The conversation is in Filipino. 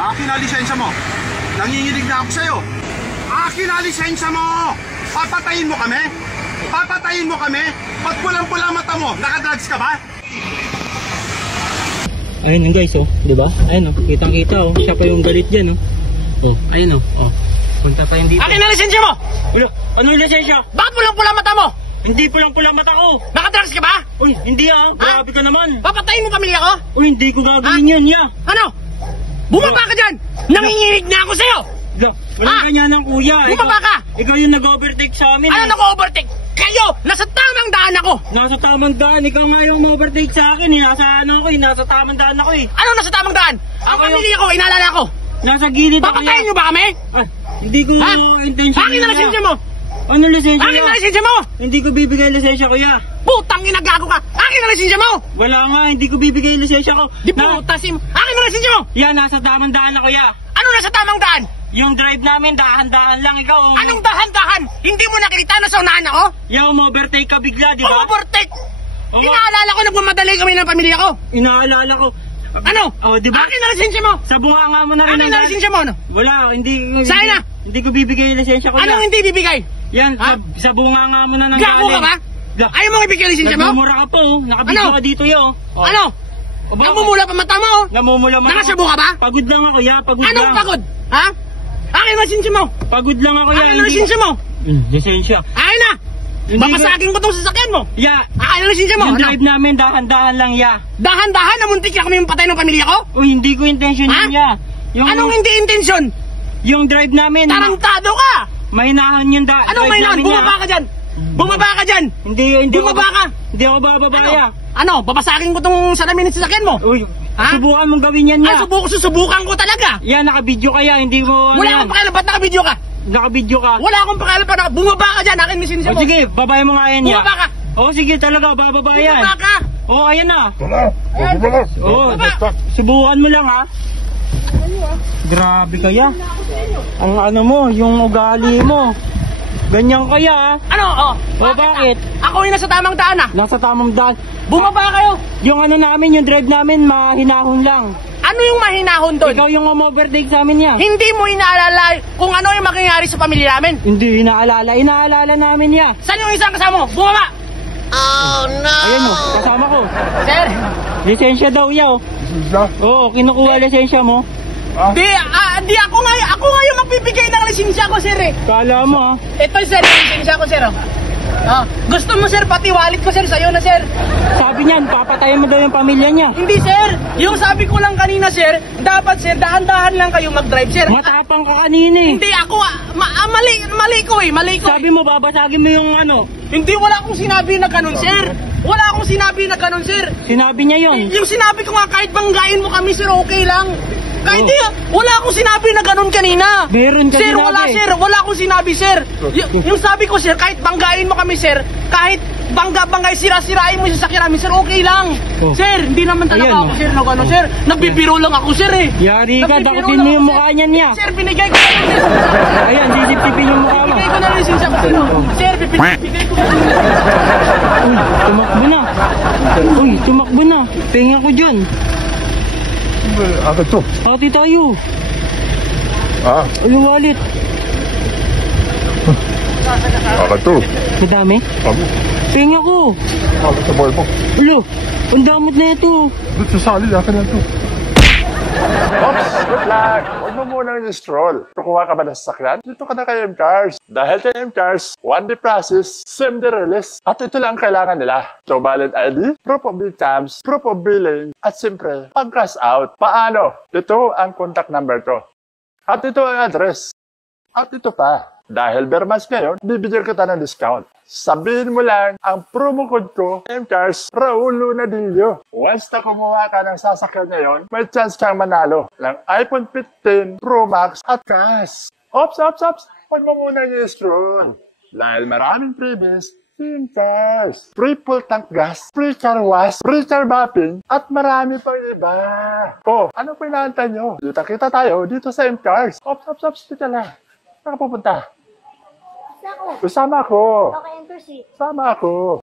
Akin na lisensya mo. Nanginginig na ako sa'yo. Akin na lisensya mo. Papatayin mo kami? Papatayin mo kami? Ba't pulang-pula mata mo? Nakadrugs ka ba? Ayun guys, oh, 'di ba? Ayun, oh, kitang-kita, oh. Siya pa yung galit diyan, oh. Oh, ayun, oh. Oh. Punta tayo dito. Akin na lisensya mo! Ano lisensya? Bakit pulang-pula mata mo? Hindi pulang-pula mata ko. Nakadrugs ka ba? Uy, hindi ah. Grabe ka naman. Papatayin mo pamilya ko? Uy, hindi ko gagawin yan, ya. Ano? Bumaba ka dyan! Nanginginig na ako sa'yo! Walang ganyan ng kuya. Bumaba ka! Ikaw yung nag-overtake sa amin. Ano nag-overtake? Kayo! Nasa tamang daan ako! Nasa tamang daan. Ikaw nga yung overtake sa akin. Nasa ano ako eh. Nasa tamang daan ako eh. Ano nasa tamang daan? Ang pamilya ko, inaalala ko! Nasa gilid ako. Papatayin nyo ba kami? Ah, hindi ko intention. Akin na lisensya mo! Ano lisensya? Akin na lisensya mo! Hindi ko bibigay lisensya kuya. Putang ginagago ka! Akin na lisensya mo! Wala nga, hindi ko bibigay lisensya ko. Di putasim! Akin na lisensya mo! Yan, nasa tamang daan ako ya. Ano nasa tamang daan? Yung drive namin, dahan-dahan lang ikaw. Anong dahan-dahan? Hindi mo nakita na sa unahan ako? Yung overtake ka bigla, di ba? Overtake! Inaalala ko nagmamadali kami ng pamilya ko. Inaalala ko. Ano? Oh, di ba? Akin na lisensya mo! Sa bunganga mo na rin. Akin na lisensya mo, ano? Wala, hindi. Sa'yo na! Hindi ko bibigay yung lisensya ko. Anong hindi bibigay? Yan, sa bunganga mo na nang Gago ka ba? Ayaw mo ibigay lisensya mo? Nagmumura ka po, nakabidyo Ano? ka dito yo. Oh. Ano? Namumula pa mata mo, oh. Namumula mo. Nakasabo ka ba? Pagod lang ako, ya. Pagod lang. Anong pagod? Ha? Akin na lisensya mo! Pagod lang ako, ya. Akin na lisensya mo! Lisensya. Akin na! Babasagin ko tong sasakyan mo! Ya. Akin na lisensya mo! Yung drive namin, dahan-dahan lang, ya. Dahan-dahan, namuntik na kami yung patay ng pamilya ko? Uy, hindi ko intention yun, ya. Anong hindi intensyon? Yung drive namin. Tarantado ka! Mahinahan yung Anong mahinahan? Bumaba ka dyan! Bumaba ka dyan! Hindi Bumaba ka! Hindi ako bababaya. Ano? Babasagin ko tong salamin ng sasakyan mo? Uy, subukan mong gawin yan, ya. Susubukan ko talaga! Yan, nakabidyo ka, ya. Hindi mo... Wala akong pakialam, ba't nakabidyo ka? Nakabidyo ka. Wala akong pakialam pa, bumaba ka dyan, akin lisensya mo. Sige, babae mo nga yan, ya. Bumaba ka! Oo, sige talaga, bababa yan. Bumaba ka! Oo, ayan na. Bumaba! Oo, subukan mo lang, ha. Grabe kaya. Ang ano mo, yung ugali mo. Ganyan kaya, ha. Ano? Bakit? Ako yung nasa tamang daan, ah. Nasa tamang daan. Bumaba kayo! Yung ano namin, yung drive namin, mahinahon lang. Ano yung mahinahon doon? Ikaw yung overtake sa amin yan. Hindi mo inaalala kung ano yung mangyayari sa pamilya namin. Hindi, inaalala namin yan. Saan yung isang kasama mo? Bumaba! Oh no! Ayan o, kasama ko. Sir! Lisensya daw yaw. Lisensya? Oo, kinukuha lisensya mo. Di ako nga yung magbibigay ng lisensya ko, sir, eh. Kala mo, ha. Ito, sir, yung lisensya ko, sir, oh. Gusto mo, sir, pati wallet ko, sir, sa'yo na, sir. Sabi niyan, papatayin mo daw yung pamilya niya. Hindi, sir. Yung sabi ko lang kanina, sir, dapat, sir, dahan-dahan lang kayo mag-drive, sir. Matapang ka kanina eh. Hindi, ako, mali ko. Sabi mo, babasagin mo yung ano. Hindi, wala akong sinabi na ganun, sir. Wala akong sinabi na ganun, sir. Sinabi niya yun. Yung sinabi ko nga, kahit banggain mo kami, sir, okay lang. Kahit wala akong sinabi na ganun kanina. Meron ka sir, sinabi. Wala, sir. Wala akong sinabi, sir. Yung sabi ko, sir, kahit banggain mo kami, sir, kahit bangga-banggay, sira-sirain mo yung sasakyan namin, sir, okay lang. Sir, hindi naman talaga ako, sir, na gano'n, sir. Nagbibiro lang ako, sir, eh. Yari ka, dakutin mo yung mukha niyan niya. Sir, binigay ko na lang, sir. Ayan, sisip-sipin yung mukha mo. Binigay ko na lang yung lisensya ko, sir. Sir, bibigay ko na lang. Uy, tumakbo na. Uy, tumakbo na. Penga ko dyan. Agad to. Ati tayo. Ano wallet? Agad to. Madami? Sabi. Penga ko. Agad sa boy mo. Ulo, ang damot na ito. Dito sa salid, akin na to. Ops, good luck! Huwag mo muna yung stroll. Kukuha ka ba ng sasakyan? Dito ka na kay M-Cars. Dahil kay M-Cars, one day process, same day release. At ito lang ang kailangan nila. So, valid ID, proof of incomes, proof of billing, at siyempre, pag-cash out. Paano? Ito ang contact number ko. At ito ang address. At ito pa. Dahil Bermas ngayon, bibigyan kita ng discount. Sabihin mo lang ang promo code ko, M-Cars, Raul Lunadillo. Once na kumuha ka ng sasakyan ngayon, may chance kang manalo ng iPhone 15 Pro Max at cash. Ops! Huwag mo muna yung stroll. Dahil maraming freebies, M-Cars. Free full tank gas, free car wash, free car mapping, at marami pang iba. Ano po inaantay nyo? Kita tayo dito sa M-Cars. Ops! Dito lang. Saan ka pupunta? Ako. Sama ako. Okay, enter seat. Sama ako.